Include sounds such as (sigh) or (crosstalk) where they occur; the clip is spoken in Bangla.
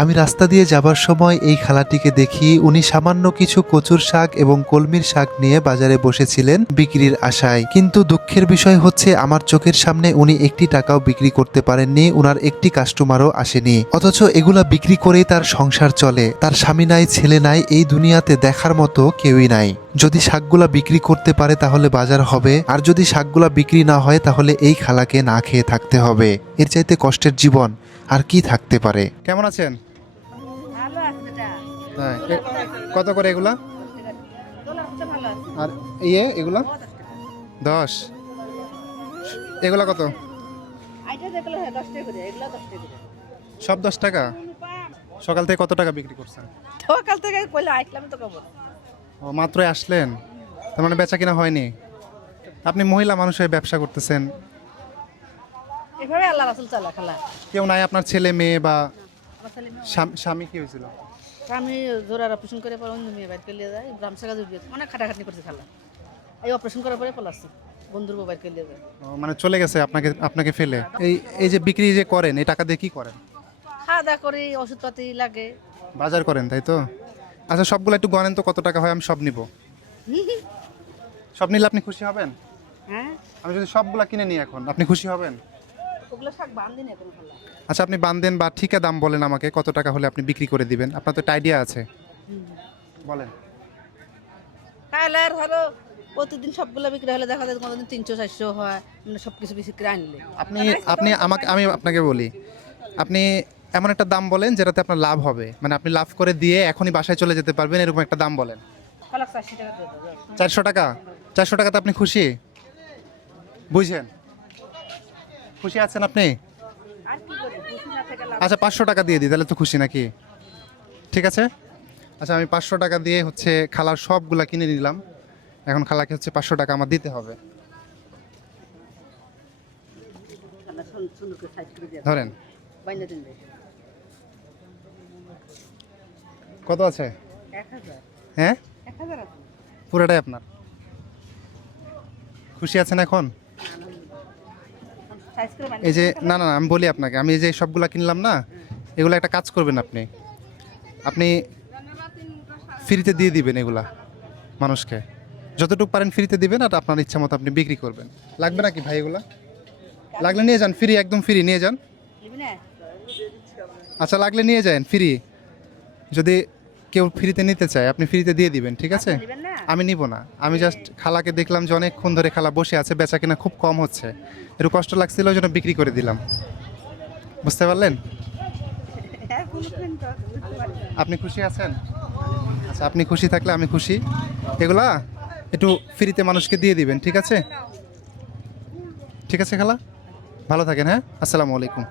আমি রাস্তা দিয়ে যাবার সময় এই খালাটিকে দেখি উনি সামান্য কিছু কচুর শাক এবং কলমির শাক নিয়ে বাজারে বসেছিলেন বিক্রির আশায়। কিন্তু দুঃখের বিষয় হচ্ছে আমার চোখের সামনে উনি একটি টাকাও বিক্রি করতে পারেননি, উনার একটি কাস্টমারও আসেনি। অথচ এগুলা বিক্রি করেই তার সংসার চলে। তার স্বামী নাই, ছেলে নাই, এই দুনিয়াতে দেখার মতো কেউই নাই। যদি শাকগুলা বিক্রি করতে পারে তাহলে বাজার হবে, আর যদি শাকগুলা বিক্রি না হয় তাহলে এই খালাকে না খেয়ে থাকতে হবে। এর চাইতে কষ্টের জীবন আর কি থাকতে পারে? কেমন আছেন? হ্যাঁ কত করে এগুলা? আর ইয়ে এগুলা? দশ। এগুলা কত? সব দশ টাকা? সকাল থেকে কত টাকা বিক্রি করছেন? সকাল থেকে কইলে তো ও মাত্রই আসলেন? তার মানে বেচা কিনা হয়নি? আপনি মহিলা মানুষ হয়ে ব্যবসা করতেছেন। এভাবে আল্লাহ রাসুল চালা খেলা। কেউ নাই আপনার ছেলে মেয়ে বা স্বামী- স্বামী কি হয়েছিল? আমি জোরার অপারেশন করে পরে অন্য মেয়ে বাইর করে যায় গ্রামসা কাজে গিয়ে অনেক খাটাখাটনি করছে খেলা এই অপারেশন করার পরে পলাচ্ছে বন্ধুর বাইর করে যায়। মানে চলে গেছে আপনাকে আপনাকে ফেলে। এই এই যে বিক্রি যে করেন এই টাকা দিয়ে কি করেন? খাওয়া দাওয়া করি ওষুধপাতি লাগে। বাজার করেন তাই তো? আচ্ছা সবগুলো একটু গণেন তো কত টাকা হয় আমি সব নিব। (laughs) সব নিলে আপনি খুশি হবেন? হ্যাঁ। আমি যদি সবগুলা কিনে নিই এখন আপনি খুশি হবেন? ওগুলো শাক বান্ধি না কোনো আচ্ছা আপনি বান্ধেন বা ঠিকা দাম বলেন আমাকে কত টাকা হলে আপনি বিক্রি করে দিবেন? আপনার তো একটা আইডিয়া আছে। বলেন। আর ধরো প্রতিদিন সবগুলো বিক্রি হলে দেখা যায় কোনোদিন তিনশো চারশো হয় মানে সব কিছু বিক্রি আনলে। আপনি আপনি আমাকে আমি আপনাকে বলি আপনি এমন একটা দাম বলেন যেটাতে আপনার লাভ হবে। মানে আপনি লাভ করে দিয়ে এখনই বাসায় চলে যেতে পারবেন এরকম একটা দাম বলেন। চারশো টাকা চারশো টাকা? চারশো টাকাতে আপনি খুশি? বুঝছেন খুশি আছেন আপনি? আচ্ছা পাঁচশো টাকা দিয়ে দিই তাহলে তো খুশি নাকি? ঠিক আছে? আচ্ছা আমি পাঁচশো টাকা দিয়ে হচ্ছে খালার সবগুলা কিনে নিলাম। এখন খালাকে হচ্ছে পাঁচশো টাকা আমার দিতে হবে। ধরেন। কত আছে? হ্যাঁ? পুরোটাই আপনার। খুশি আছেন এখন? এই যে না না না, আমি বলি আপনাকে আমি এই যে সবগুলো কিনলাম না এগুলো একটা কাজ করবেন আপনি। আপনি ফ্রিতে দিয়ে দিবেন এগুলা মানুষকে। যতটুকু পারেন ফ্রিতে দিবেন আর আপনার ইচ্ছা মতো আপনি বিক্রি করবেন। লাগবে নাকি ভাই এগুলা? লাগলে নিয়ে যান ফ্রি একদম ফ্রি নিয়ে যান। আচ্ছা লাগলে নিয়ে যান ফ্রি। যদি কেউ ফ্রিতে নিতে চায় আপনি ফ্রিতে দিয়ে দিবেন ঠিক আছে? আমি নিব না। আমি জাস্ট খালাকে দেখলাম যে অনেকক্ষণ ধরে খালা বসে আছে বেচা কিনা খুব কম হচ্ছে। একটু কষ্ট লাগছিল ওই জন্য বিক্রি করে দিলাম। বুঝতে পারলেন? হ্যাঁ আপনি খুশি আছেন? আচ্ছা আপনি খুশি থাকলে আমি খুশি। এগুলা একটু ফ্রিতে মানুষকে দিয়ে দিবেন ঠিক আছে? ঠিক আছে খালা? ভালো থাকেন হ্যাঁ? আসসালামু আলাইকুম।